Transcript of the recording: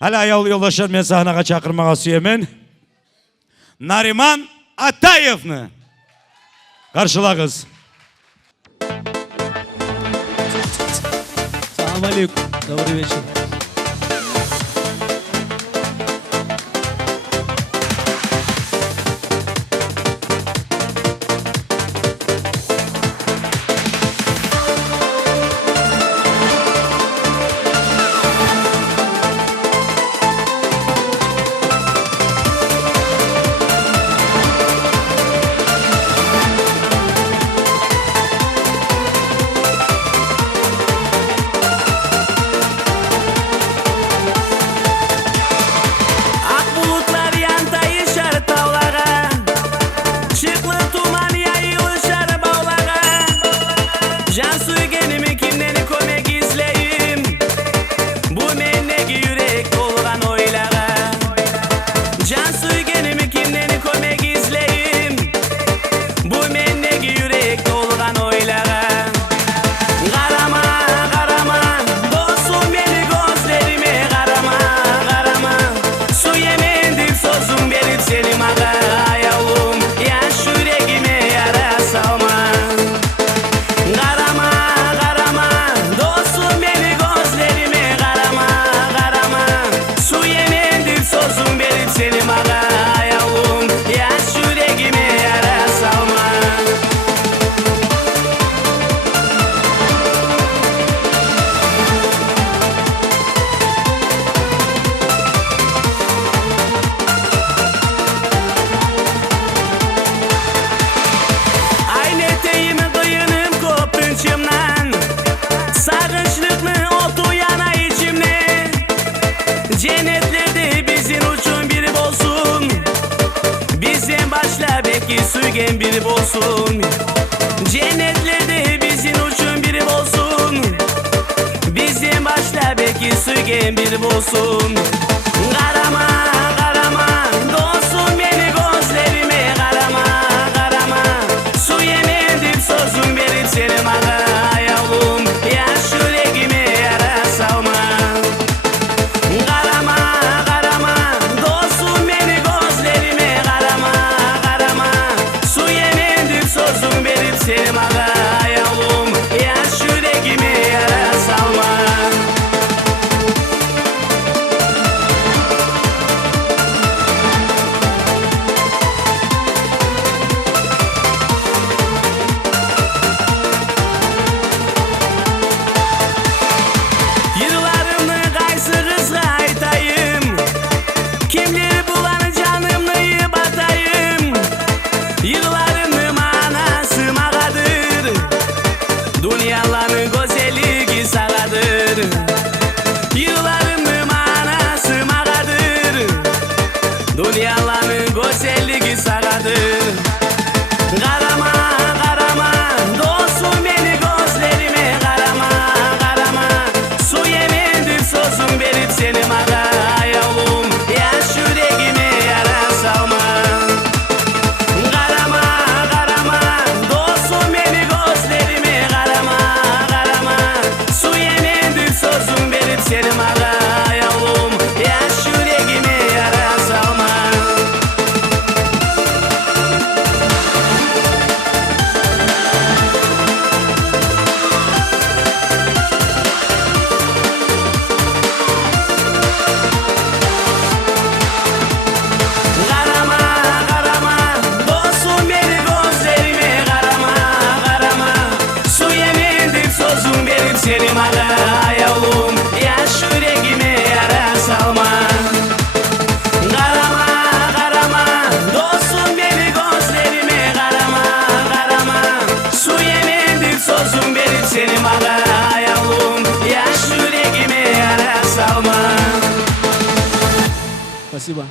Hala yoldaşlar men sahnaga çakırmağa süyemen. Nariman Atayev'ni. Karşıla kız. Assalamu alaikum. Добрый вечер. Can suygenimi kimleri komek izleyim. Bu menneki yürek dolgan oylara. Can suygenimi kimleri komek izleyim. Bu menneki yürek dolgan oylara. Karama karama dostum beni gözlerime karama karama. Su yemendir sözüm verip seni maga yavrum. Yaş yüreğime yara salma. Cennetlerde bizim uçun biri bolsun. Bizden başla belki suygen biri bolsun. Cennetlerde bizim uçun biri bolsun. Bizden başla belki suygen biri bolsun. Karama karama dostum beni gözlerime karama karama. Su yemendim sözüm verip seni maga yavrum. Yaş yüreğime yara salma. Seni maga yavrum, yaş yüreğime yara salma. Yıllarımı kaysı kızga aytayım. Kimleri bulan canımı batayım. Yıllarımı manası mağadır. Dünyaların güzelliği sağadır. Yıllarımın manası mağadır. Dünyaların güzelliği sağadır. Karama karama dostum beni gözlerime karama karama. Su yemendir sözüm verip seni maga yavrum. Yaş yüreğime yara salma. Seni maga yavrum, yaş yüreğime yara salma. Karama karama dostum beni gözlerime karama karama. Su yemendir sözüm verip seni maga yavrum. Yaş yüreğime yara salma. Karama karama dostum beni gözlerime karama karama. Su yemendir sözüm verip seni maga yavrum. Yaş yüreğime yara salma. Спасибо.